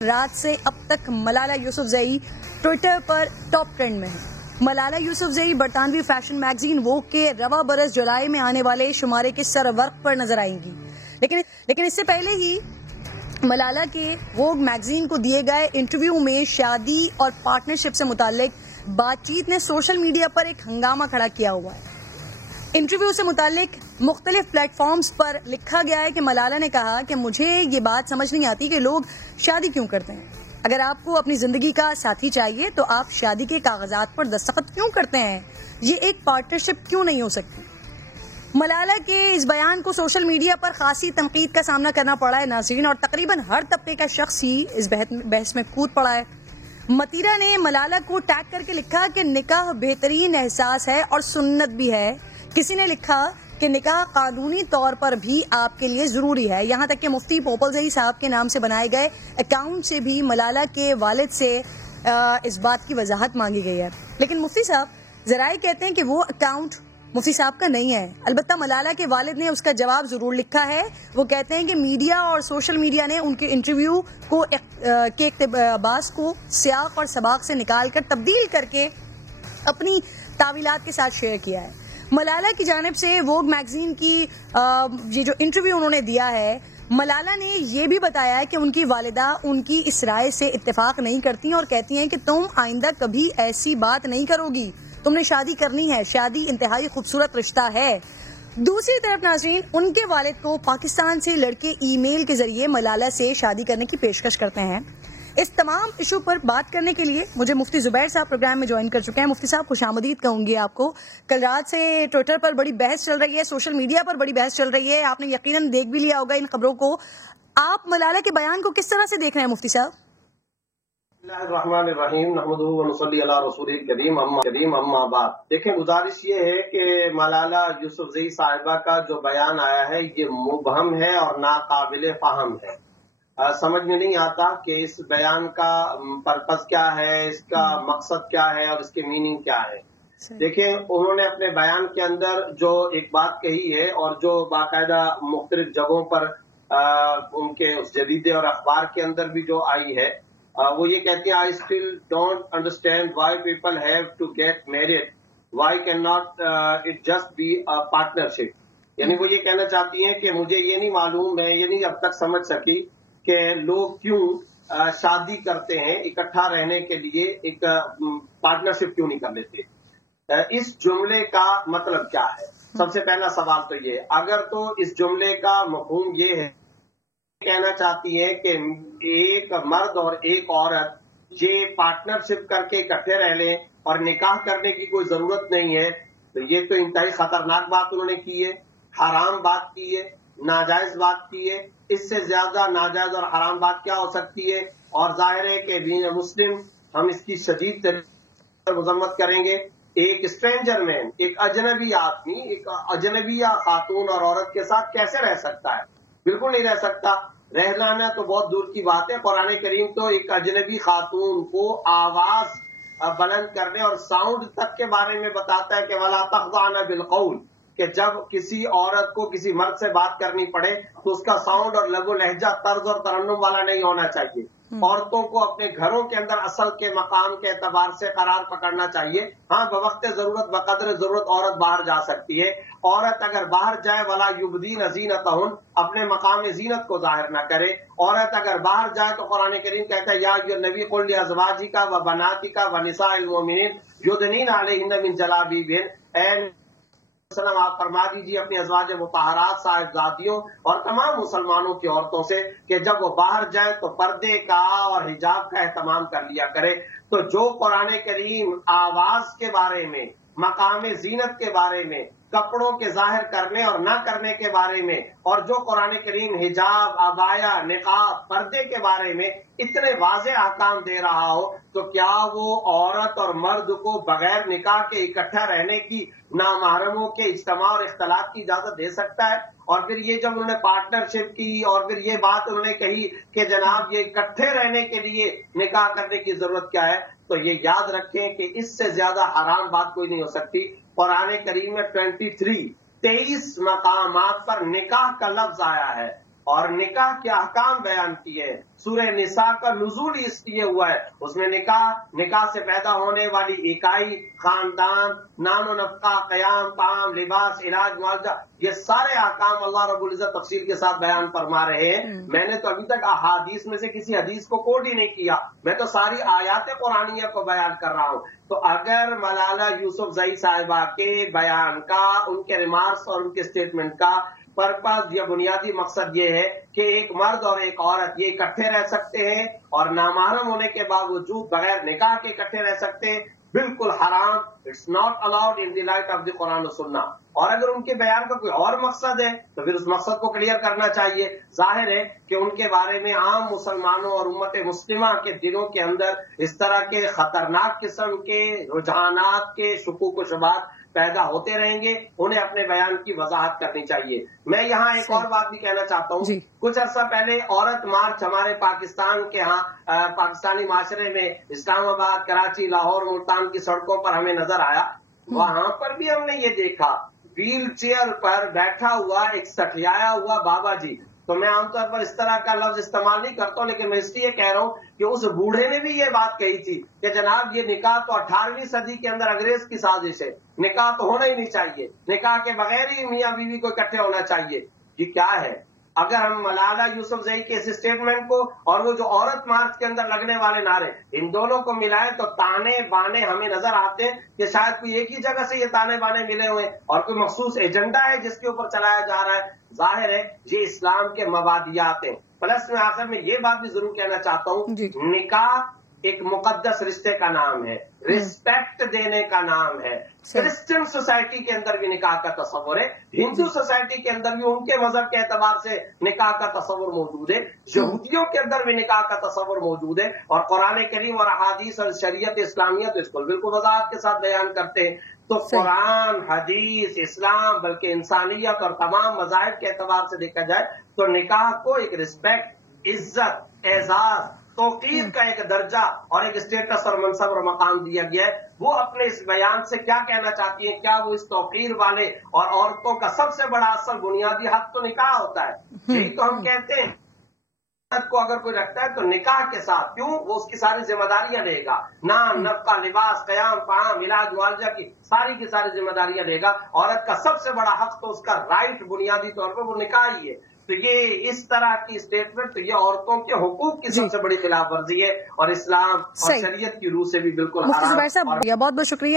रात से अब तक मलाला यूसुफजई ट्विटर पर टॉप ट्रेंड में है। मलाला यूसुफजई बरतानवी फैशन मैगजीन वोग के रवा बरस जुलाई में आने वाले शुमारे के सरवर्क पर नजर आएंगी। लेकिन इससे पहले ही मलाला के वोग मैगजीन को दिए गए इंटरव्यू में शादी और पार्टनरशिप से मुताल्लिक बातचीत ने सोशल मीडिया पर एक हंगामा खड़ा किया हुआ है। इंटरव्यू से मुताल्लिक मुख्तलिफ प्लेटफॉर्म्स पर लिखा गया है कि मलाला ने कहा कि मुझे ये बात समझ नहीं आती कि लोग शादी क्यों करते हैं। अगर आपको अपनी जिंदगी का साथी चाहिए तो आप शादी के कागजात पर दस्तखत क्यों करते हैं, ये एक पार्टनरशिप क्यों नहीं हो सकती। मलाला के इस बयान को सोशल मीडिया पर खासी तनकीद का सामना करना पड़ा है नाज़रीन, और तकरीबन हर तबके का शख्स ही इस बहस में कूद पड़ा है। मतीरा ने मलाला को टैग करके लिखा कि निकाह बेहतरीन एहसास है और सुन्नत भी है। किसी ने लिखा कि निकाह कानूनी तौर पर भी आपके लिए जरूरी है। यहाँ तक कि मुफ्ती पोपलजई साहब के नाम से बनाए गए अकाउंट से भी मलाला के वालिद से इस बात की वजाहत मांगी गई है। लेकिन मुफ्ती साहब जराए कहते हैं कि वो अकाउंट मुफ्ती साहब का नहीं है। अलबत्ता मलाला के वालिद ने उसका जवाब जरूर लिखा है। वो कहते हैं कि मीडिया और सोशल मीडिया ने उनके इंटरव्यू को के इक़्तिबास को सियाक और सबाक से निकाल कर तब्दील करके अपनी तावीलात के साथ शेयर किया है। मलाला की जानिब से वोग मैगजीन की ये जो इंटरव्यू उन्होंने दिया है, मलाला ने ये भी बताया है कि उनकी वालिदा उनकी इस राय से इत्तेफाक नहीं करती और कहती हैं कि तुम आइंदा कभी ऐसी बात नहीं करोगी, तुमने शादी करनी है, शादी इंतहाई खूबसूरत रिश्ता है। दूसरी तरफ नाज़रीन उनके वालिद को पाकिस्तान से लड़के ईमेल के जरिए मलाला से शादी करने की पेशकश करते हैं। इस तमाम इशू पर बात करने के लिए मुझे मुफ्ती जुबैर साहब प्रोग्राम में ज्वाइन कर चुके हैं। मुफ्ती साहब खुशामदीद कहूंगी आपको। कल रात से ट्विटर पर बड़ी बहस चल रही है, सोशल मीडिया पर बड़ी बहस चल रही है, आपने यकीनन देख भी लिया होगा इन खबरों को। आप मलाला के बयान को किस तरह से देख रहे हैं मुफ्ती साहब? देखें, गुजारिश ये है कि मलाला यूसुफजई साहिबा का जो बयान आया है ये मुबहम है और नाकाबिले फाहम है। समझ में नहीं आता कि इस बयान का पर्पस क्या है, इसका मकसद क्या है और इसकी मीनिंग क्या है। देखिए, उन्होंने अपने बयान के अंदर जो एक बात कही है और जो बाकायदा मुख्तलिफ जगहों पर उनके उस जरीदे और अखबार के अंदर भी जो आई है, वो ये कहती है, I still don't understand why people have to get married, why can not it just be a partnership. यानी वो ये कहना चाहती हैं कि मुझे ये नहीं मालूम, मैं ये नहीं अब तक समझ सकी कि लोग क्यों शादी करते हैं, इकट्ठा रहने के लिए एक पार्टनरशिप क्यों नहीं कर लेते। इस जुमले का मतलब क्या है? सबसे पहला सवाल तो ये, अगर तो इस जुमले का मफहूम ये है, कहना चाहती है कि एक मर्द और एक औरत ये पार्टनरशिप करके इकट्ठे रह लें और निकाह करने की कोई जरूरत नहीं है, तो ये तो इंतहाई खतरनाक बात उन्होंने की है, हराम बात की है, नाजायज बात की है। इससे ज्यादा नाजायज और हराम बात क्या हो सकती है? और जाहिर है कि मुस्लिम हम इसकी शदीद मजम्मत करेंगे। एक स्ट्रेंजर मैन, एक अजनबी आदमी, एक अजनबी या खातून और औरत के साथ कैसे रह सकता है? बिल्कुल नहीं रह सकता। रह लाना तो बहुत दूर की बात है। कुरान करीम तो एक अजनबी खातून को आवाज बुलंद करने और साउंड तक के बारे में बताता है कि वला तख़ज़अना बिलक़ौल, कि जब किसी औरत को किसी मर्द से बात करनी पड़े तो उसका साउंड और लहज़ो लहजा तर्ज और तरन्नुम वाला नहीं होना चाहिए। औरतों को अपने घरों के अंदर असल के मकाम के एतबार से करार पकड़ना चाहिए। हाँ, बवक्त जरूरत बकदर जरूरत औरत बाहर जा सकती है। औरत अगर बाहर जाए, वला युबदीन ज़ीनतहुन, अपने मकाम ज़ीनत को जाहिर न करे। औरत अगर बाहर जाए तो कुरान करीम कहता है, या नबी कुल लिअज़वाजिका व बनातिका व निसाइल मोमिनीन युदनीना अलैहिन्ना मिन जलाबिबिहिन, आप फरमा दीजिए अपनी अज़वाज मुताहरात साहिबजादियों और तमाम मुसलमानों की औरतों से कि जब वो बाहर जाए तो पर्दे का और हिजाब का एहतमाम कर लिया करे। तो जो कुरान करीम आवाज के बारे में, मकाम ज़ीनत के बारे में, कपड़ों के जाहिर करने और न करने के बारे में, और जो कुरान करीम हिजाब, अबाया, निकाब, पर्दे के बारे में इतने वाज़े अहकाम दे रहा हो, तो क्या वो औरत और मर्द को बगैर निकाह के इकट्ठा रहने की, नामहरमों के इज्तिमा और इख्तिलात की इजाजत दे सकता है? और फिर ये जब उन्होंने पार्टनरशिप की और फिर ये बात उन्होंने कही कि जनाब ये इकट्ठे रहने के लिए निकाह करने की जरूरत क्या है, तो ये याद रखें कि इससे ज्यादा हराम बात कोई नहीं हो सकती। कुरान करीम में 23 मकामात पर निकाह का लफ्ज आया है اور نکاح کے احکام بیان کیے ہیں. سورہ نساء کا نزول اس لیے ہوا ہے، اس میں نکاح سے پیدا ہونے والی اکائی، خاندان، نان و نفقہ، قیام، طعام، لباس، علاج، معالجہ، یہ سارے احکام اللہ رب العزت تفصیل کے ساتھ بیان فرما رہے ہیں. میں نے تو ابھی تک احادیث میں سے کسی حدیث کو کوٹ ہی نہیں کیا، میں تو ساری آیات قرآنیہ کو بیان کر رہا ہوں. تو اگر ملالہ یوسفزئی صاحبہ کے بیان کا، ان کے ریمارکس اور ان کے اسٹیٹمنٹ کا پرپز یا بنیادی مقصد یہ ہے کہ ایک مرد اور ایک عورت یہ اکٹھے رہ سکتے ہیں اور نامحرم ہونے کے باوجود بغیر نکاح کے اکٹھے رہ سکتے ہیں، بالکل حرام. It's not allowed in the light of the Quran و سنہ. اور اگر ان کے بیان کا کوئی اور مقصد ہے تو پھر اس مقصد کو کلیئر کرنا چاہیے. ظاہر ہے کہ ان کے بارے میں عام مسلمانوں اور امت مسلمہ کے دلوں کے اندر اس طرح کے خطرناک قسم کے رجحانات کے شکوک و شبہات پیدا ہوتے رہیں گے. انہیں اپنے بیان کی وضاحت کرنی چاہیے. میں یہاں ایک اور بات بھی کہنا چاہتا ہوں. کچھ عرصہ پہلے عورت مارچ ہمارے پاکستان کے ہاں پاکستانی معاشرے میں اسلام آباد، کراچی، لاہور، ملتان کی سڑکوں پر ہمیں نظر آیا. وہاں پر بھی ہم نے یہ دیکھا ویل چیئر پر بیٹھا ہوا ایک سٹھیایا ہوا بابا جی. تو میں عام طور پر اس طرح کا لفظ استعمال نہیں کرتا ہوں، لیکن میں اس لیے کہہ رہا ہوں کہ اس بوڑھے نے بھی یہ بات کہی تھی کہ جناب یہ نکاح تو 18ویں صدی کے اندر انگریز کی سازش ہے، نکاح تو ہونا ہی نہیں چاہیے، نکاح کے بغیر ہی میاں بیوی کو اکٹھے ہونا چاہیے. یہ کیا ہے؟ اگر ہم ملالہ یوسفزئی کے اس اسٹیٹمنٹ کو اور وہ جو عورت مارچ کے اندر لگنے والے نعرے، ان دونوں کو ملائے تو تانے بانے ہمیں نظر آتے ہیں کہ شاید کوئی ایک ہی جگہ سے یہ تانے بانے ملے ہوئے اور کوئی مخصوص ایجنڈا ہے جس کے اوپر چلایا جا رہا ہے. ظاہر ہے یہ اسلام کے مبادیات ہیں. پلس میں آخر میں یہ بات بھی ضرور کہنا چاہتا ہوں، نکاح ایک مقدس رشتے کا نام ہے، رسپیکٹ دینے کا نام ہے. کرسچن سوسائٹی کے اندر بھی نکاح کا تصور ہے، ہندو سوسائٹی کے اندر بھی ان کے مذہب کے اعتبار سے نکاح کا تصور موجود ہے، یہودیوں کے اندر بھی نکاح کا تصور موجود ہے. اور قرآن کریم اور احادیث اور شریعت اسلامیہ تو اس کو بالکل وضاحت کے ساتھ بیان کرتے ہیں. تو قرآن، حدیث، اسلام، بلکہ انسانیت اور تمام مذاہب کے اعتبار سے دیکھا جائے تو نکاح کو ایک رسپیکٹ، عزت، اعزاز، توقیر کا ایک درجہ اور ایک اسٹیٹس اور منصب اور مقام دیا گیا ہے. وہ اپنے اس بیان سے کیا کہنا چاہتی ہیں؟ کیا وہ اس توقیر والے اور عورتوں کا سب سے بڑا اصل بنیادی حق تو نکاح ہوتا ہے؟ یہی تو ہم کہتے ہیں کو اگر کوئی رکھتا ہے تو نکاح کے ساتھ کیوں، وہ اس کی ساری ذمہ داریاں لے گا، نام، نفقہ، لباس، قیام، طعام، علاج، معالجہ کی ساری ذمہ داریاں لے گا. عورت کا سب سے بڑا حق تو اس کا رائٹ بنیادی طور پر وہ نکاح ہی ہے. تو یہ اس طرح کی اسٹیٹمنٹ تو یہ عورتوں کے حقوق کی سب سے بڑی خلاف ورزی ہے اور اسلام اور شریعت کی روح سے بھی بالکل حرام. مفتی زبیر صاحب بہت بہت شکریہ.